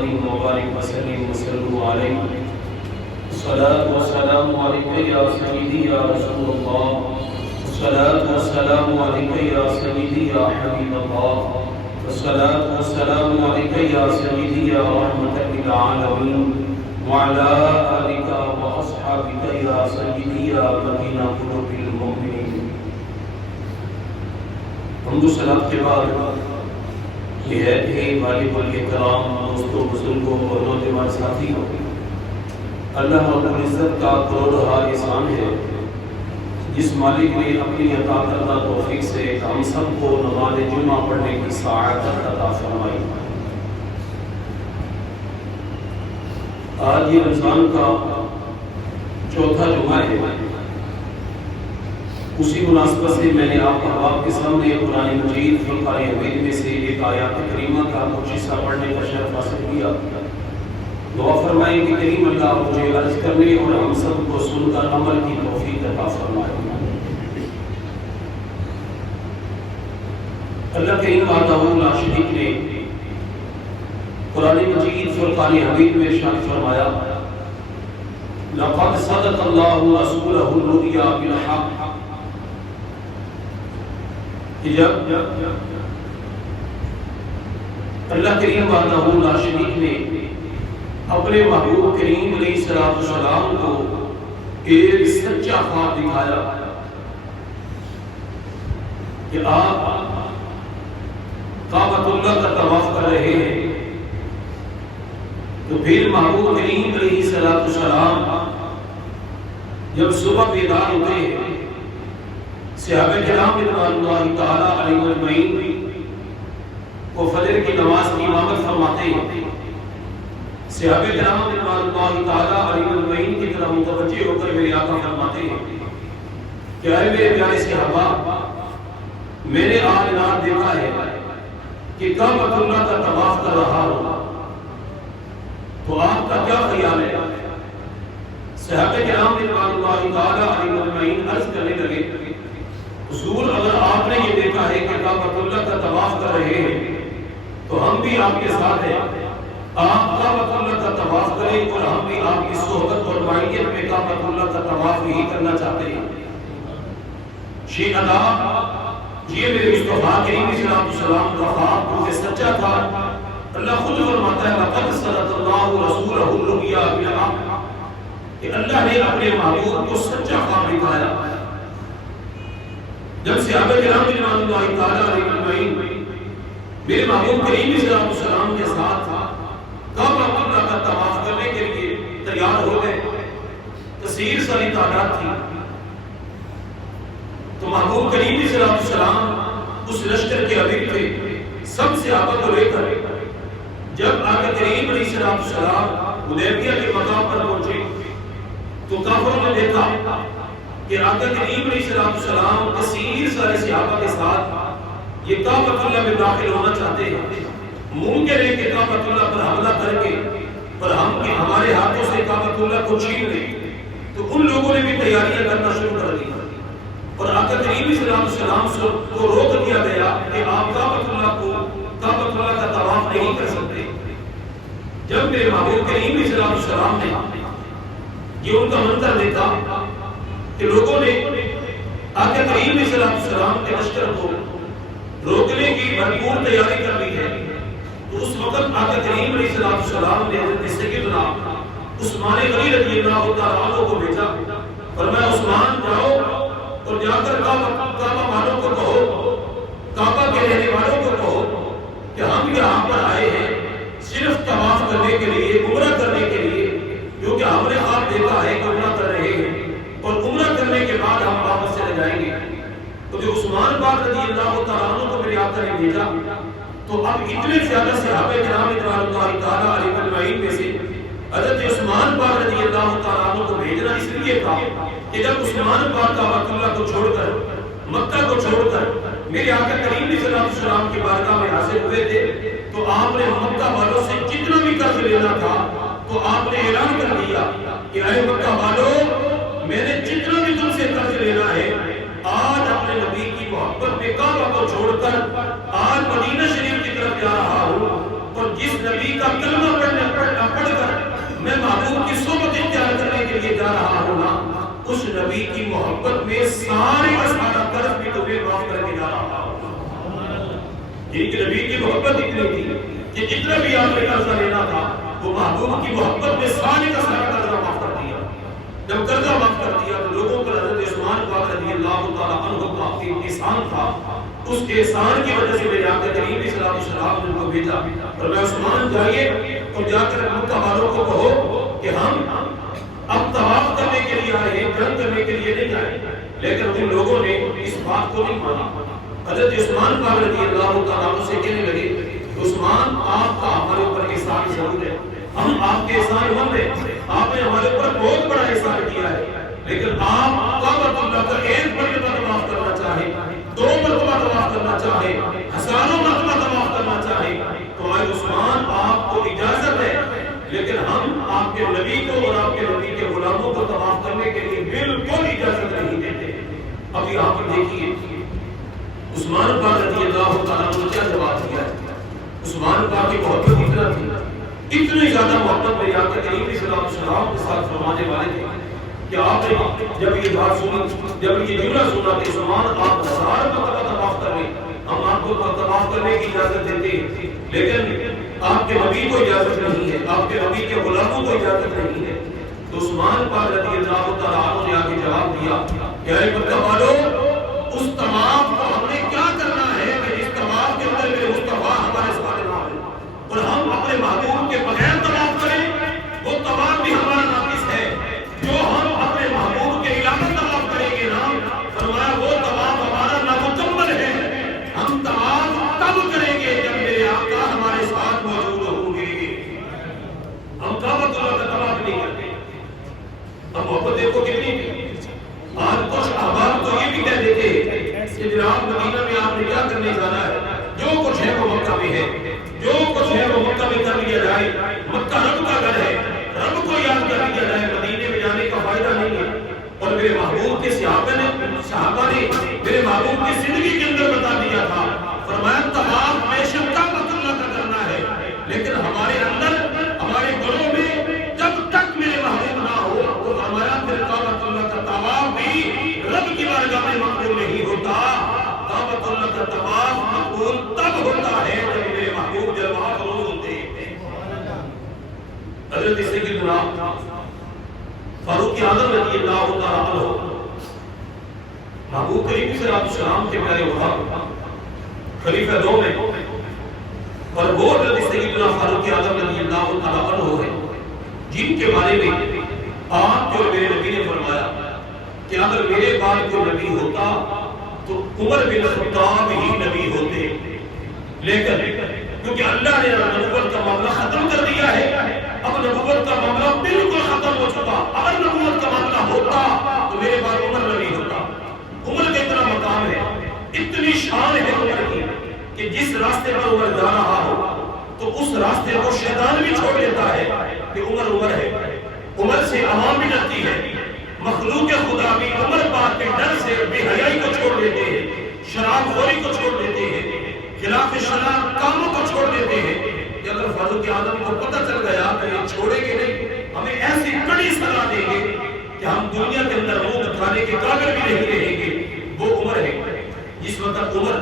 وبارك وسلم وسلم عليك الصلاة والسلام عليك يا سيدي يا رسول الله الصلاة والسلام عليك يا سيدي يا حبيب الله الصلاة والسلام عليك يا سيدي يا رحمة للعالمين وعلى آلك وأصحابك يا سيدي يا مكين قلوب المؤمنين. حمد و صلاۃ کے بعد یہ ہے کہ والد الکرام دوستوں بزرگوں اور نوجوان ساتھیوں، اللہ رب العزت کا کروڑہا احسان ہے جس مالک نے اپنی عطا کردہ توفیق سے ہم سب کو نماز جمعہ پڑھنے کی سعادت عطا فرمائی۔ آج یہ رمضان کا چوتھا جمعہ ہے، اسی مناسبت سے میں نے آپ احباب کے سامنے قرآن مجید فرقان حمید میں سے ایک آیات کریمہ کا کچھ حصہ پڑھنے کا شرف حاصل کیا۔ دعا فرمائیں کہ کریم اللہ مجھے عرض کرنے اور ہم سب کو سن کر عمل کی توفیق عطا فرمائے۔ اللہ کریم وحدہ لا شریک نے قرآن مجید فرقان حمید میں ارشاد فرمایا، لقد صدق اللہ رسولہ الرؤیا بالحق، کہ جب اللہ کریم وحدہ لا شریک نے اپنے محبوب کریم علیہ السلام کو ایک سچا خواب دکھایا کہ آپ کعبۃ اللہ کا طواف کر رہے ہیں، تو پھر محبوب کریم علیہ السلام جب صبح بیدار ہوتے ہیں، صحابہ کرام رضوان اللہ تعالی علیہم اجمعین کو فجر کی نماز کی امامت فرماتے ہیں۔ صحابہ کرام رضوان اللہ تعالی علیہم اجمعین کی طرف متوجہ ہو کر میرے آقا فرماتے ہیں کہ اے میرے پیارے صحابہ، میں نے آج رات دیکھا ہے کہ کعبۃ اللہ کا طواف کر رہا ہوں، تو آپ کا کیا خیال ہے؟ صحابہ کرام رضوان اللہ تعالی علیہم اجمعین عرض کرنے لگے، حضور اگر آپ نے یہ دیکھا ہے کہ کعبۃ اللہ کا طواف کر رہے ہیں تو ہم بھی آپ کے ساتھ ہیں، آپ کعبۃ اللہ کا طواف کریں اور ہم بھی آپ کی صحبت اور معیت میں کعبۃ اللہ کا طواف نہیں کرنا چاہتے ہیں۔ شیخ ادا یہ میرے مصطفیٰ کریم علیہ السلام کا خواب کیونکہ سچا تھا۔ اللہ خود فرماتا ہے لقد صدق اللہ رسولہ الرؤیا بالحق، کہ اللہ نے اپنے محبوب کو سچا خواب دکھایا۔ جب صحابہ کرام رضوان اللہ تعالی علیہم اجمعین میرے محبوب کریم علیہ السلام کے ساتھ کعبۃ اللہ کا طواف کرنے کے لیے تیار ہو گئے، کثیر ساری تعداد تھی، تو محبوب کریم علیہ السلام اس لشکر کے امیر تھے، سب صحابہ کو لے کر جب آقا کریم علیہ السلام حدیبیہ کے مقام پر پہنچے تو کافروں نے دیکھا کہ آقا کریم علیہ السلام کثیر سارے صحابہ کے ساتھ یہ کعبۃ اللہ میں داخل ہونا چاہتے ہیں، ممکن ہے کہ کعبۃ اللہ پر حملہ کر کے اور ہم کے ہمارے ہاتھوں سے کعبۃ اللہ کو چھین لیں۔ تو ان لوگوں نے بھی تیاریاں کرنا شروع کر دی اور آقا کریم علیہ السلام کو روک دیا گیا کہ آپ کعبۃ اللہ کا طواف نہیں کر سکتے۔ جب میرے محبوب کریم علیہ السلام نے یہ ان کا منظر دیکھا کہ لوگوں نے آقا کریم علیہ السلام کے لشکر کو روکنے کی بھرپور تیاری کر لی ہے، تو اس وقت آقا کریم علیہ السلام نے حضرت سیدنا عثمان غنی رضی اللہ تعالیٰ عنہ کو بھیجا، فرمایا عثمان جاؤ اور جا کر کعبہ والوں کو کہو، کعبہ کے رہنے والوں کو کہو کہ ہم یہاں پر آئے ہیں صرف طواف کرنے کے لیے، عمرہ کرنے کے لیے، کیونکہ ہم نے خواب دیکھا ہے کہ عمرہ کر رہے ہیں اور عمرہ کرنے کے بعد ہم واپس چلے جائیں گے۔ تو جو عثمان پاک رضی اللہ تعالیٰ عنہ کو میرے آقا نے بھیجا، تو اب اتنے زیادہ صحابہ کرام رضوان اللہ تعالیٰ علیہم اجمعین میں سے حضرت عثمان پاک رضی اللہ تعالیٰ عنہ کو بھیجنا اس لیے تھا کہ جب عثمان پاک کعبۃ اللہ کو چھوڑ کر، مکہ کو چھوڑ کر میرے آقا کریم علیہ السلام کی بارگاہ میں حاضر ہوئے تھے، تو آپ نے مکہ والوں سے جتنا بھی قرض لینا تھا تو آپ نے اعلان کر دیا کہ اے مکہ والوں، میں نے جتنا بھی تم سے قرض لینا ہے آج اپنے نبی کی محبت میں کعبہ کو چھوڑ کر آج مدینہ شریف کی طرف جا رہا ہوں، اور جس نبی کا کلمہ پڑھ کر میں محبوب کی صحبت اختیار کرنے کے لیے جا رہا ہوں نا، اس نبی کی محبت میں سارے کا سارا قرض بھی تمہیں معاف کر کے جا رہا ہوں۔ ایک نبی کی محبت اتنی تھی کہ جتنا بھی آپ نے قرضہ لینا تھا وہ محبوب کی محبت میں سارے کا سارا قرضہ معاف کر دیا۔ جب قرضہ معاف کر دیا تو لوگوں پر حضرت عثمان پاک رضی اللہ تعالیٰ عنہ کا احسان تھا، اس احسان کی وجہ سے میرے آقا کریم صلی اللہ علیہ وسلم نے ان کو بھیجا اور میں عثمان جائیے اور جا کر مکہ والوں کو کہو کہ ہم اب طواف کرنے کے لیے آئے ہیں، جنگ کرنے کے لیے نہیں آئے۔ لیکن ان لوگوں نے اس بات کو نہیں مانا۔ حضرت عثمان پاک رضی اللہ تعالیٰ عنہ سے کہنے لگے عثمان آپ کا ہمارے اوپر احسان ضرور ہے، ہم آپ کے احسان مند ہیں، آپ نے ہمارے اوپر بہت بڑا احسان کیا ہے، لیکن آپ کعبۃ اللہ کا ایک مرتبہ طواف کرنا چاہے، 2 مرتبہ طواف کرنا چاہے، ہزاروں مرتبہ طواف کرنا چاہے تو آج عثمان آپ کو اجازت ہے، لیکن ہم آپ کے نبی کو اور آپ کے نبی کے غلاموں کو طواف کرنے کے لیے بالکل اجازت نہیں دیتے۔ اب یہاں پر دیکھیے عثمان پاک رضی اللہ تعالیٰ عنہ نے کیا جواب دیا ہے۔ عثمان پاک کی محبت اتنا تھی، اتنی زیادہ محبت میرے آقا کریم صلی اللہ علیہ وسلم کے ساتھ فرمانے والے تھے کہ آپ نے جب یہ بات سنی، جب یہ جملہ سنا کہ عثمان آپ 1000 مرتبہ طواف کر لیں، ہم آپ کو طواف کرنے کی اجازت دیتے ہیں، لیکن آپ کے نبی کو اجازت نہیں ہے، آپ کے نبی کے غلاموں کو اجازت نہیں ہے۔ تو عثمان پاک رضی اللہ تعالیٰ عنہ نے آگے جواب دیا کہ اے مکہ والو، اس طواف کو ہم نے کیا کرنا ہے کہ جس طواف کے اندر میرے مصطفیٰ ہمارے ساتھ نہ ہو اور ہم اپنے محبوب کے بغیر طواف کریں، وہ طواف بھی ہمارا ناقص ہے۔ جو ہم اپنے محبوب کے علاوہ طواف کریں گے نا، فرمایا وہ طواف ہمارا نامکمل ہے۔ ہم طواف تب کریں گے جب میرے آقا ہمارے ساتھ موجود ہوں گے۔ ہم کعبۃ اللہ کا طواف نہیں کرتے۔ اب محبت دیکھو کتنی تھی۔ آج کچھ احباب تو یہ بھی کہہ دیتے ہیں کہ جناب مدینہ میں آپ نے کیا کرنے جانا ہے، جو کچھ ہے وہ مکہ میں ہے، جو کچھ ہے وہ مکہ میں کر لیا جائے، مکہ رب کا گھر ہے، رب کو یاد کر لیا جائے، مدینے میں جانے کا فائدہ نہیں ہے۔ اور میرے محبوب کے صحابہ نے میرے محبوب کی زندگی کے اندر بتا دیا تھا، فرمایا طواف بے شک کعبۃ اللہ کا کرنا ہے، لیکن ہمارے اندر ہمارے گھروں میں جب تک میرے محبوب نہ ہو تو ہمارا پھر کعبۃ اللہ کا طواف بھی رب کی بارگاہ میں مقبول نہیں ہوتا۔ کعبۃ اللہ کا طواف مقبول تب ہوتا ہے جب میرے محبوب جلوہ فروز ہوتے ہیں۔ حضرت سیدنا فاروق اعظم رضی اللہ تعالیٰ عنہ محبوب کریم صلی اللہ علیہ وسلم کے پیارے غلام خلیفہ دو میں، اور وہ حضرت سیدنا فاروق اعظم رضی اللہ تعالیٰ عنہ ہے جن کے بارے میں آپ جو میرے نبی نے فرمایا کہ اگر میرے بعد کوئی نبی ہوتا تو عمر بن خطاب ہی نبی ہوتے، لیکن کیونکہ اللہ نے نبوت کا معاملہ ختم کر دیا ہے، اب نبوت کا معاملہ بالکل ختم ہو چکا۔ اگر نبوت کا معاملہ ہوتا تو میرے بعد عمر نبی ہوتا۔ عمر کا اتنا مقام ہے، اتنی شان ہے عمر کی کہ جس راستے پر عمر جا رہا ہو تو اس راستے کو شیطان بھی چھوڑ دیتا ہے کہ عمر ہے۔ عمر سے عوام بھی ڈرتی ہے، مخلوق خدا بھی عمر پاک کے ڈر سے بے حیائی کو چھوڑ دیتے ہیں، شراب خوری کو چھوڑ دیتے ہیں، خلاف شرع کاموں کو چھوڑ دیتے ہیں کہ اگر فاروق اعظم کو پتہ چل گیا کہ یہ چھوڑیں گے نہیں، ہمیں ایسی کڑی سزا دیں گے کہ ہم دنیا کے اندر منہ دکھانے کے قابل بھی نہیں رہیں گے۔ وہ عمر ہے جس وقت عمر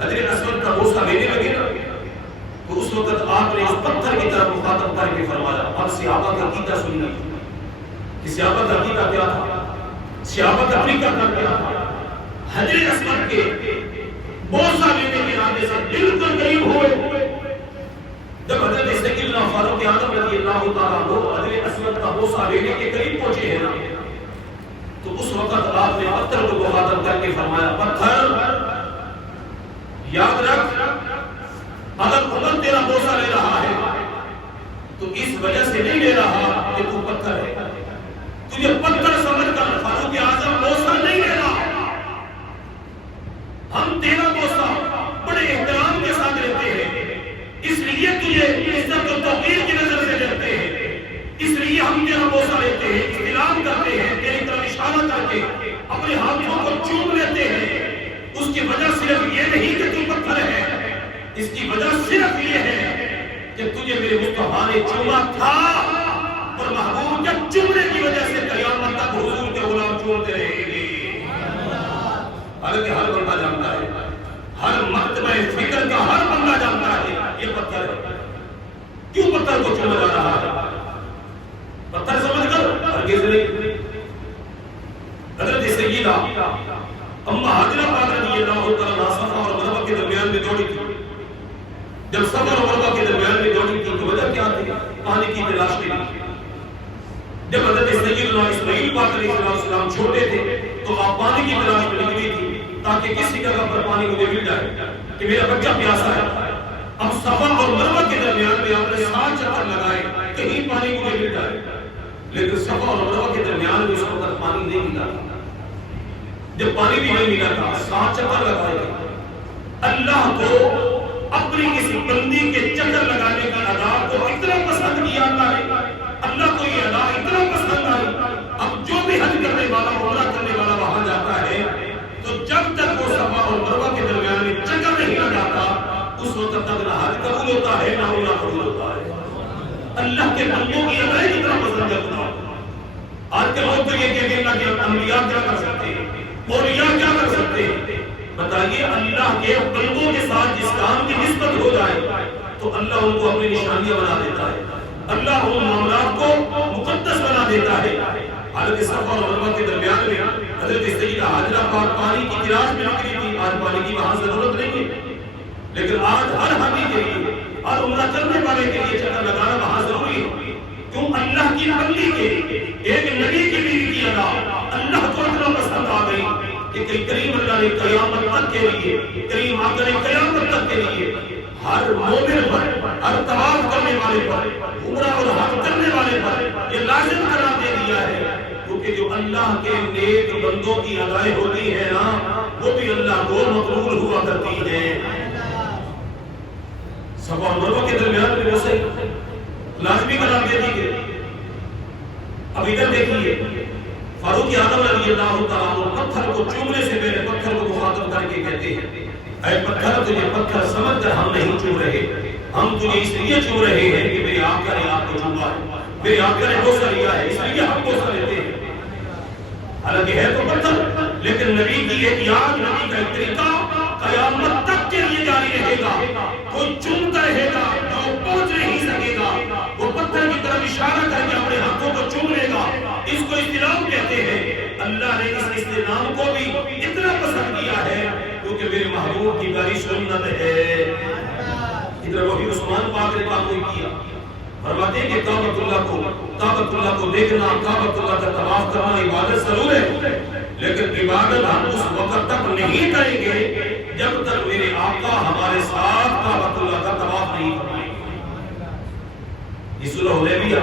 حضرت اسود کا بوسہ لینے لگے نا تو اس وقت آپ نے اس پتھر کی طرف مخاطب کر کے فرمایا، اب صحابہ کا عقیدہ سننا کہ صحابہ کا عقیدہ کیا تھا، صحابہ کا عقیدہ کیا تھا۔ حضرت اسود کے بوسہ لینے کے ارادے سے بالکل قریب ہوئے، جب حضرت سیدنا فاروق اعظم رضی اللہ تعالیٰ عنہ حضرت اسود کا بوسہ لینے کے قریب پہنچے ہیں نا تو اس وقت آپ نے پتھر کو مخاطب کر کے فرمایا، پتھر یاد رکھ، اگر عمر تیرا بوسہ لے رہا ہے تو اس وجہ سے نہیں لے رہا کہ تو پتھر ہے، تجھے پتھر سمجھ کر فاروق اعظم بوسہ نہیں لے رہا، ہم تیرا بوسہ بڑے احترام کے ساتھ لیتے ہیں، اس لیے تجھے عزت و توقیر کی نظر سے لیتے ہیں، اس لیے ہم تیرا بوسہ لیتے ہیں، استلام کرتے ہیں، تیری طرف اشارہ کر کے اپنے ہاتھوں کو چوم لیتے ہیں۔ اس کی وجہ صرف یہ نہیں کہ تو پتھر ہے، اس کی وجہ صرف یہ ہے تجھے میرے مصطفیٰ نے چوما تھا، اور محبوب کے چومنے کی وجہ سے قیامت تک حضور کے غلام چومتے رہیں گے۔ حالانکہ ہر بندہ جانتا ہے، ہر مرتبہ فکر کا ہر بندہ جانتا ہے یہ پتھر ہے، کیوں پتھر کو چوما جا رہا ہے؟ پتھر سمجھ کر ہرگز نہیں۔ حضرت سیدہ اما حاجرہ پاک رضی اللہ تعالیٰ صفا اور مروہ کے درمیان میں دوڑی تھی۔ جب صفا اور مروہ کے درمیان میں دوڑی تھی تو وجہ کیا تھی؟ پانی کی تلاش کے لیے۔ جب حضرت سیدنا اسماعیل پاک علیہ السلام چھوٹے تھے تو آپ پانی کی تلاش میں نکلی تھی تاکہ کسی جگہ پر پانی مجھے مل جائے کہ میرا بچہ پیاسا ہے۔ اب صفا اور مروہ کے درمیان میں آپ نے 7 چکر لگائے کہیں پانی مجھے مل جائے، لیکن صفا اور مروہ کے درمیان میں اس وقت پانی نہیں ملا۔ جب پانی بھی نہیں ملا تھا 7 چکر لگائے گئے۔ اللہ کو اپنی کسی بندی کے چکر لگانے کی ادا کو اتنا پسند کیا اللہ کو یہ ادا اتنا پسند آئی، اب جو بھی حج کرنے والا عمرہ کرنے والا وہاں جاتا ہے تو جب تک وہ صفا اور مروہ کے درمیان میں چکر نہیں لگاتا اس وقت تک نہ حج قبول ہوتا ہے نہ عمرہ قبول ہوتا ہے۔ اللہ کے بندوں کی ادائیں اتنا پسند ہے۔ آج کے لوگ تو یہ کہتے ہیں کہ انبیاء کیا کر سکتے ہیں، اولیاء کیا کر سکتے ہیں؟ بتائیے اللہ کے بندوں کے ساتھ جس کام کی نسبت ہو جائے تو اللہ ان کو اپنی نشانیاں بنا دیتا ہے، اللہ ان معاملات کو مقدس بنا دیتا ہے۔ حالانکہ صفا اور مروہ کے درمیان میں حضرت سیدہ حاجرہ پاک پانی کی تلاش میں نکلی تھی۔ آج پانی کی وہاں ضرورت نہیں ہے، لیکن آج ہر حاجی کے لیے اور عمرہ کرنے والے کے لیے چکر لگانا وہاں ضروری ہے۔ کیوں؟ اللہ کی بندی کے ایک نبی کی بیوی کی ادا اللہ کو اتنا پسند آ گئی کہ کریم اللہ نے قیامت تک کے لیے، کریم آقا نے قیامت تک کے لیے ہر مومن پر، ہر طواف کرنے والے پر، عمرہ اور حج کرنے والے پر یہ لازم قرار دے دیا ہے، کیونکہ جو اللہ کے نیک بندوں کی ادائیں ہوتی ہیں نا وہ بھی اللہ کو مقبول ہوا کرتی ہیں۔ صفا اور مروہ کے درمیان میں ویسے لازمی قرار دے دی گئی۔ اب ادھر دیکھیے فاروق اعظم رضی اللہ تعالیٰ عنہ پتھر کو چومنے سے پہلے پتھر کو مخاطب کر کے کہتے ہیں اے پتھر تجھے پتھر سمجھ کر ہم نہیں چوم رہے، ہم تجھے اس لیے چوم رہے ہیں کہ میرے آقا نے آپ کو چوما ہے، میرے آقا نے بوسہ لیا ہے، اس لیے ہم بوسہ لیتے ہیں۔ حالانکہ ہے تو پتھر، لیکن نبی کی ایک یاد، نبی کا ایک طریقہ قیامت تک کے لیے جاری رہے گا۔ کوئی چومتا رہے گا جو پہنچ نہیں سکے گا، وہ پتھر کی طرف اشارہ کر کے اپنے ہاتھوں کو چوم لے گا۔ اس کو استلام کہتے ہیں۔ اللہ نے اس استلام کو بھی اتنا پسند کیا ہے کیونکہ میرے محبوب کی بڑی سنت ہے۔ ادھر وہی عثمان پاک نے کام نہیں کیا، فرماتے ہیں کہ کعبۃ اللہ کو دیکھنا، کعبۃ اللہ کا طواف کرنا عبادت ضرور ہے، لیکن عبادت ہم اس وقت تک نہیں کریں گے جب تک میرے آقا ہمارے ساتھ کعبۃ اللہ کا طواف نہیں کریں گے۔ یہ صلح حدیبیہ